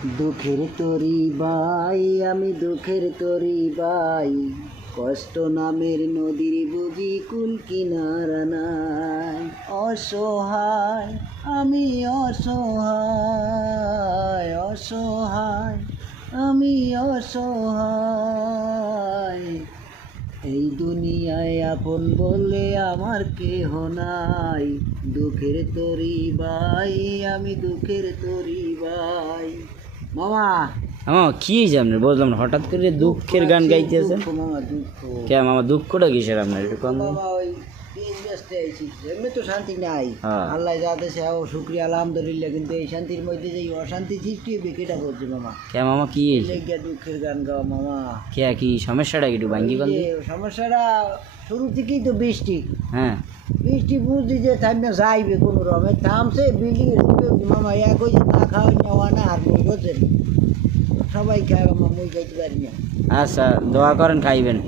দুঃখের তরি বাই আমি দুঃখের তরি বাই, কষ্ট নামের নদীর বুঝি কুল কিনারা নাই। অসহায় আমি অসহায়, অসহায় আমি অসহায়, এই দুনিয়ায় আপন বলে আমার কেহ নাই। দুঃখের তরি বাই আমি দুঃখের তরি বাই। মামা কি হয়েছে আপনার বুঝলাম না, হঠাৎ করে দুঃখের গান গাইতেছেন? মামা দুঃখ কে মামা, দুঃখটা কিসের আপনার একটু কম? মামা ওই ব্যস্ত আছি, এমনি তো শান্তি নাই। হ্যাঁ। আল্লাহ যা দেশে শুক্রিয়া আলহামদুলিল্লাহ, কিন্তু এই শান্তির মধ্যে যে অশান্তি সৃষ্টি হবে কেটা করছে মামা। কে মামা কি হয়েছে? লেগে দুঃখের গান গাওয়া মামা। কে কি সমস্যাটা একটু ভাঙ্গি বল? সমস্যাটা শুরু থেকেই তো বৃষ্টি। হ্যাঁ, বৃষ্টি বুঝলি যে থামে যাইবে কোনো রকমে, থামছে বিল্ডিং এর মামা এক হয়েছে, না খাওয়া নেওয়া না আর মই বোঝেন সবাই খায় মামা, মই খাইতে পারি না। আচ্ছা দোয়া করেন খাইবেন।